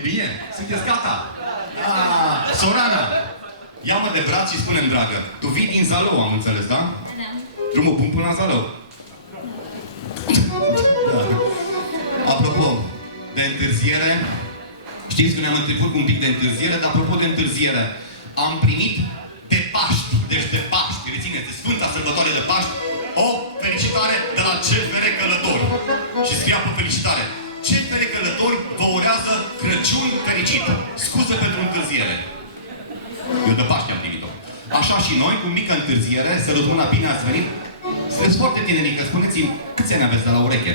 E bine, sunteți gata? Sorana, ia-mă de braț și spune-mi, dragă, tu vii din Zalău, am înțeles, da? Da. Drumul bun până la Zalău. Da. Apropo de întârziere, știți că ne-am întâlnit cu un pic de întârziere, dar apropo de întârziere, am primit de Paști, deci de Paști, rețineți, de Sfânta Sărbătoare de Paști, o felicitare de la CFR Călători. Și scria pe felicitare: CFR Călători vă urează Crăciun fericit. Scuze pentru întârziere. Eu de Paști am primit-o. Așa și noi, cu mică întârziere, sărut mâna, bine ați venit. Sunteți foarte tinerică, spuneți-mi, câți ani aveți de la ureche?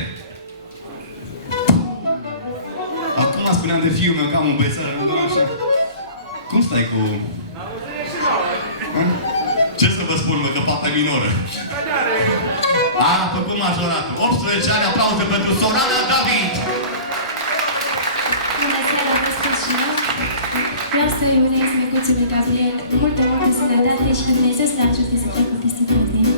Acum spuneam de fiul meu că am un băiețel, nu așa? Cum stai cu... Ce să vă spun, mă, că papa e minoră? A făcut majoratul. 18 ani, aplauze pentru Sorana David! Bună seara, vă spun și eu. Vreau să-i urez micuțului Gabriel multă sănătate și Dumnezeu să-l ajute să treacă peste tot bine.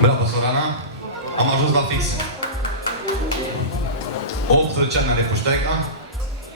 Bravo, Sorana. Am ajuns la fix. 18 ani are pușteca.